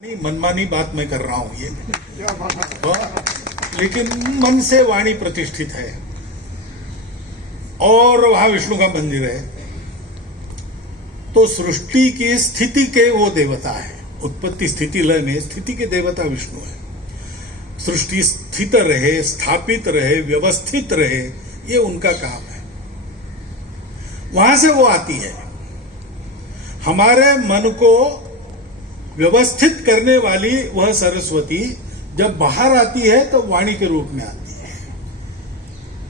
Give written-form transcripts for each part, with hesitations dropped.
नहीं, मनमानी बात मैं कर रहा हूं ये लेकिन मन से वाणी प्रतिष्ठित है और वहां विष्णु का मंदिर है। तो सृष्टि की स्थिति के वो देवता है। उत्पत्ति स्थिति लय में स्थिति के देवता विष्णु है। सृष्टि स्थित रहे, स्थापित रहे, व्यवस्थित रहे, ये उनका काम है। वहां से वो आती है। हमारे मन को व्यवस्थित करने वाली वह सरस्वती जब बाहर आती है तो वाणी के रूप में आती है।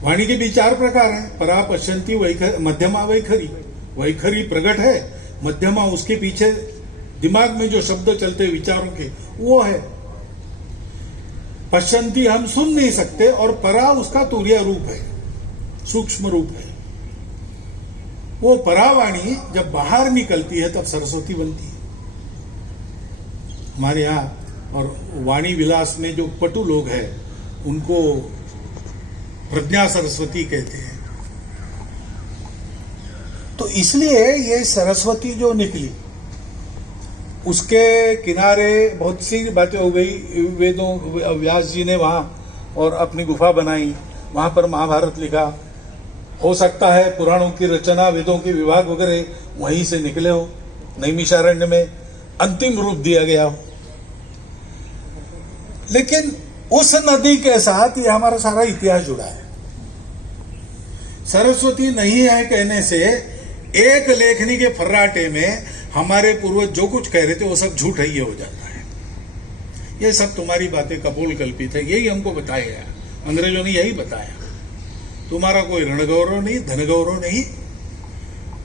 वाणी के भी चार प्रकार हैं, परा, पश्यंती, मध्यमा, वैखरी। वैखरी प्रकट है, मध्यमा उसके पीछे दिमाग में जो शब्द चलते विचारों के वो है। पश्यंती हम सुन नहीं सकते और परा उसका तुरीय रूप है, सूक्ष्म रूप है। वो परावाणी जब बाहर निकलती है तब सरस्वती बनती है। हमारे यहाँ और वाणी विलास में जो पटु लोग हैं उनको प्रज्ञा सरस्वती कहते हैं। तो इसलिए ये सरस्वती जो निकली उसके किनारे बहुत सी बातें हो गई। वेदों, व्यास जी ने वहां और अपनी गुफा बनाई, वहां पर महाभारत लिखा। हो सकता है पुराणों की रचना, वेदों के विभाग वगैरह वहीं से निकले हो। नैमिषारण्य में अंतिम रूप दिया गया हो। लेकिन उस नदी के साथ ये हमारा सारा इतिहास जुड़ा है। सरस्वती नहीं है कहने से एक लेखनी के फर्राटे में हमारे पूर्वज जो कुछ कह रहे थे वो सब झूठ है, ये हो जाता है। ये सब तुम्हारी बातें कपोल कल्पित है, यही हमको बताया गया। अंग्रेजों ने यही बताया। तुम्हारा कोई रण गौरव नहीं, धन गौरव नहीं।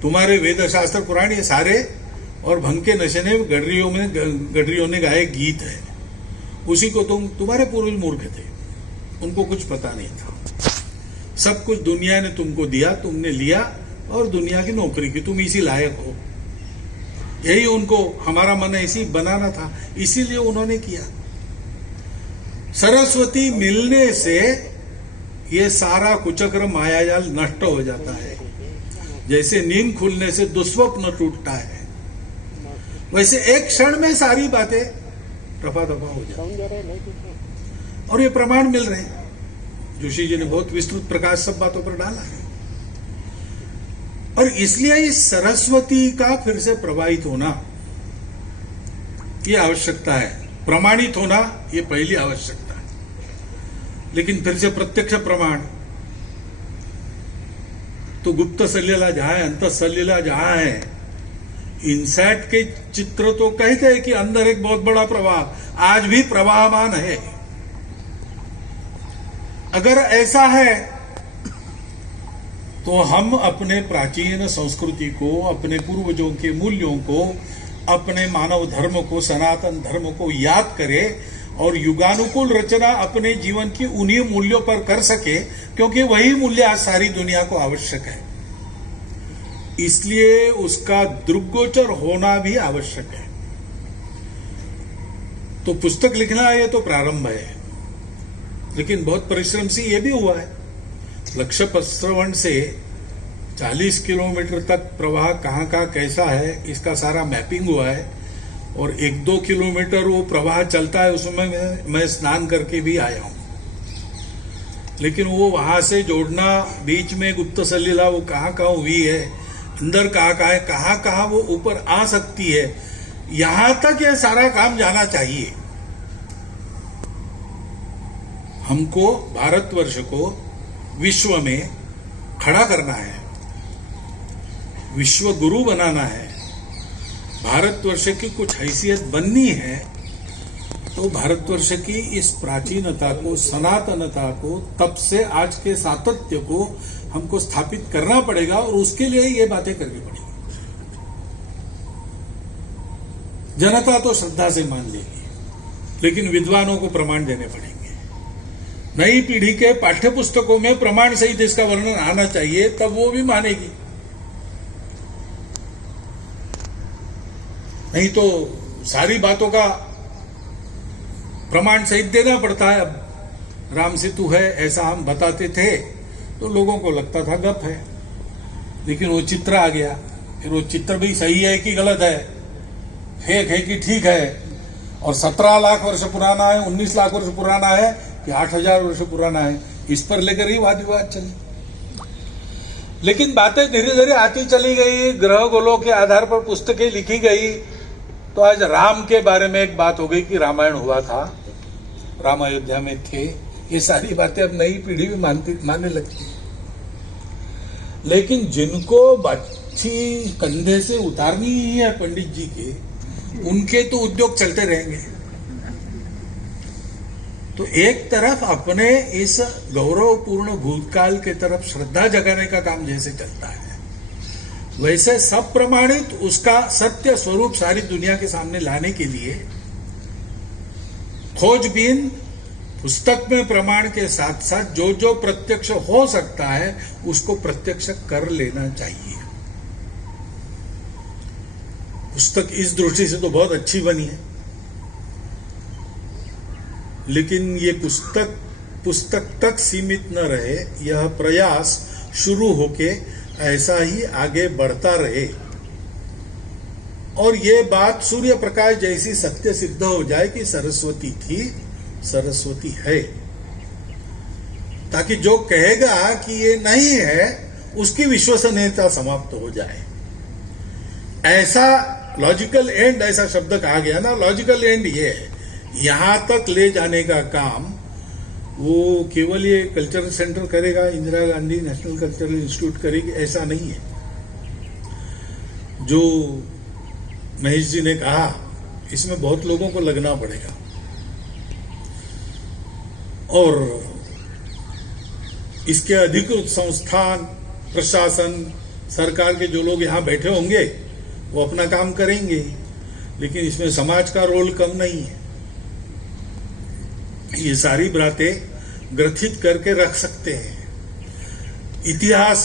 तुम्हारे वेद शास्त्र पुराण ये सारे और भंग के नशे ने गडरियों ने गाए गीत है। उसी को तुम्हारे पूर्वज मूर्ख थे, उनको कुछ पता नहीं था। सब कुछ दुनिया ने तुमको दिया, तुमने लिया और दुनिया की नौकरी की, तुम इसी लायक हो। यही उनको हमारा मन ऐसी बनाना था, इसीलिए उन्होंने किया। सरस्वती मिलने से ये सारा कुचक्र मायाजाल नष्ट हो जाता है। जैसे नींद खुलने से दुस्वप्न टूटता है, वैसे एक क्षण में सारी बातें रफा दफा हो जाती। और ये प्रमाण मिल रहे हैं। जोशी जी ने बहुत विस्तृत प्रकाश सब बातों पर डाला है। और इसलिए इस सरस्वती का फिर से प्रवाहित होना ये आवश्यकता है। प्रमाणित होना ये पहली आवश्यकता है। लेकिन फिर से प्रत्यक्ष प्रमाण तो गुप्त सलीला जहां है, अंत सलीला जहां है। इनसैट के चित्र तो कहते हैं कि अंदर एक बहुत बड़ा प्रवाह आज भी प्रवाहमान है। अगर ऐसा है तो हम अपने प्राचीन संस्कृति को, अपने पूर्वजों के मूल्यों को, अपने मानव धर्म को, सनातन धर्म को याद करें और युगानुकूल रचना अपने जीवन की उन्हीं मूल्यों पर कर सके, क्योंकि वही मूल्य आज सारी दुनिया को आवश्यक है। इसलिए उसका दृग्गोचर होना भी आवश्यक है। तो पुस्तक लिखना ये तो प्रारंभ है, लेकिन बहुत परिश्रम से ये भी हुआ है। लक्ष्य प्रश्रवण से 40 किलोमीटर तक प्रवाह कहाँ का कैसा है इसका सारा मैपिंग हुआ है। और 1-2 किलोमीटर वो प्रवाह चलता है, उसमें मैं स्नान करके भी आया हूं। लेकिन वो वहां से जोड़ना, बीच में गुप्त सलीला वो कहाँ हुई है, अंदर कहाँ वो ऊपर आ सकती है, यहां तक ये सारा काम जाना चाहिए। हमको भारतवर्ष को विश्व में खड़ा करना है, विश्व गुरु बनाना है। भारतवर्ष की कुछ हैसियत बननी है तो भारतवर्ष की इस प्राचीनता को, सनातनता को, तब से आज के सातत्य को हमको स्थापित करना पड़ेगा। और उसके लिए ये बातें करनी पड़ेगी। जनता तो श्रद्धा से मान लेगी, लेकिन विद्वानों को प्रमाण देने पड़ेंगे। नई पीढ़ी के पाठ्य पुस्तकों में प्रमाण सहित इसका वर्णन आना चाहिए, तब वो भी मानेगी। नहीं तो सारी बातों का प्रमाण सहित देना पड़ता है। अब राम सेतु है ऐसा हम बताते थे तो लोगों को लगता था गप है, लेकिन वो चित्र आ गया। फिर वो चित्र भी सही है कि गलत है, फेक है कि ठीक है, और 17 लाख वर्ष पुराना है, 19 लाख वर्ष पुराना है कि 8,000 वर्ष पुराना है, इस पर लेकर ही वाद विवाद चले। लेकिन बातें धीरे धीरे आती चली गई, ग्रह गोलों के आधार पर पुस्तकें लिखी गई। तो आज राम के बारे में एक बात हो गई कि रामायण हुआ था, राम अयोध्या में थे। ये सारी बातें अब नई पीढ़ी भी मानने लगती है। लेकिन जिनको बच्ची कंधे से उतारनी ही है पंडित जी के, उनके तो उद्योग चलते रहेंगे। तो एक तरफ अपने इस गौरवपूर्ण भूतकाल के तरफ श्रद्धा जगाने का काम जैसे चलता है, वैसे सब प्रमाणित उसका सत्य स्वरूप सारी दुनिया के सामने लाने के लिए खोजबीन पुस्तक में प्रमाण के साथ साथ जो जो प्रत्यक्ष हो सकता है उसको प्रत्यक्ष कर लेना चाहिए। पुस्तक इस दृष्टि से तो बहुत अच्छी बनी है, लेकिन ये पुस्तक तक सीमित न रहे। यह प्रयास शुरू होके ऐसा ही आगे बढ़ता रहे और ये बात सूर्य प्रकाश जैसी सत्य सिद्ध हो जाए कि सरस्वती थी, सरस्वती है, ताकि जो कहेगा कि ये नहीं है उसकी विश्वसनीयता समाप्त हो जाए। ऐसा लॉजिकल एंड, ऐसा शब्द कहा गया ना, लॉजिकल एंड ये है। यहां तक ले जाने का काम वो केवल ये कल्चरल सेंटर करेगा, Indira Gandhi national cultural institute करेगी, ऐसा नहीं है। जो महेश जी ने कहा, इसमें बहुत लोगों को लगना पड़ेगा और इसके अधिकृत संस्थान, प्रशासन, सरकार के जो लोग यहां बैठे होंगे वो अपना काम करेंगे, लेकिन इसमें समाज का रोल कम नहीं है। ये सारी बातें ग्रथित करके रख सकते हैं। इतिहास,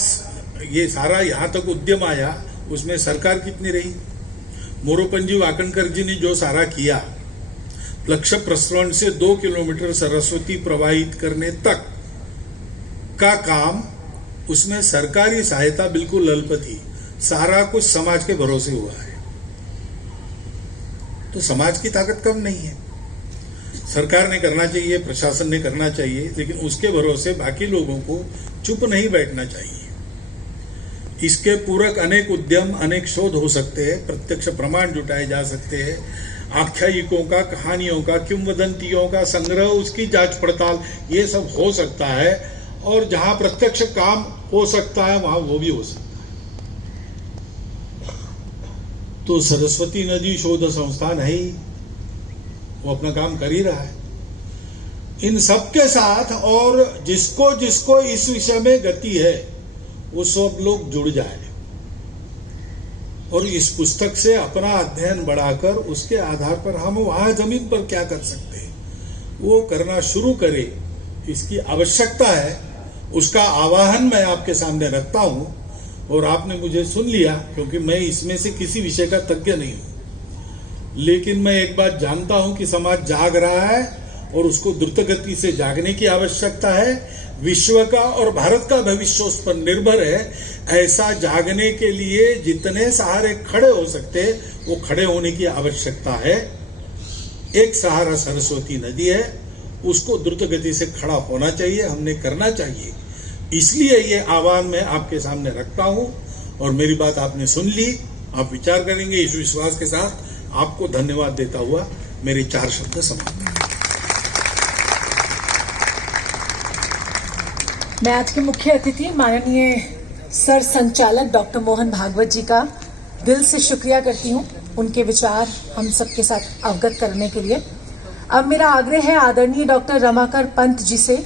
ये सारा यहां तक उद्यम आया, उसमें सरकार कितनी रही? मोरोपंजी वाकणकर जी ने जो सारा किया, लक्ष्य प्रसरण से 2 किलोमीटर सरस्वती प्रवाहित करने तक का काम, उसमें सरकारी सहायता बिल्कुल अल्प थी। सारा कुछ समाज के भरोसे हुआ है। तो समाज की ताकत कम नहीं है। सरकार ने करना चाहिए, प्रशासन ने करना चाहिए, लेकिन उसके भरोसे बाकी लोगों को चुप नहीं बैठना चाहिए। इसके पूरक अनेक उद्यम, अनेक शोध हो सकते हैं, प्रत्यक्ष प्रमाण जुटाए जा सकते हैं, आख्यायिकों का, कहानियों का, किंवदंतियों का संग्रह, उसकी जांच पड़ताल, ये सब हो सकता है। और जहां प्रत्यक्ष काम हो सकता है वहां वो भी हो सकता है। तो सरस्वती नदी शोध संस्थान है ही, वो अपना काम कर ही रहा है। इन सबके साथ और जिसको जिसको इस विषय में गति है वो सब लोग जुड़ जाए और इस पुस्तक से अपना अध्ययन बढ़ाकर उसके आधार पर हम वहां जमीन पर क्या कर सकते हैं वो करना शुरू करें। इसकी आवश्यकता है, उसका आवाहन मैं आपके सामने रखता हूं और आपने मुझे सुन लिया, क्योंकि मैं इसमें से किसी विषय का तज्ञ नहीं हूं। लेकिन मैं एक बात जानता हूं कि समाज जाग रहा है और उसको द्रुत गति से जागने की आवश्यकता है। विश्व का और भारत का भविष्य उस पर निर्भर है। ऐसा जागने के लिए जितने सहारे खड़े हो सकते वो खड़े होने की आवश्यकता है। एक सहारा सरस्वती नदी है, उसको द्रुत गति से खड़ा होना चाहिए, हमने करना चाहिए। इसलिए ये आह्वान मैं आपके सामने रखता हूं और मेरी बात आपने सुन ली, आप विचार करेंगे, इस विश्वास के साथ आपको धन्यवाद देता हुआ मेरे 4 शब्द समाप्त। मैं आज के मुख्य अतिथि माननीय सर संचालक डॉक्टर मोहन भागवत जी का दिल से शुक्रिया करती हूं, उनके विचार हम सबके साथ अवगत करने के लिए। अब मेरा आग्रह है आदरणीय डॉक्टर रमाकर पंत जी से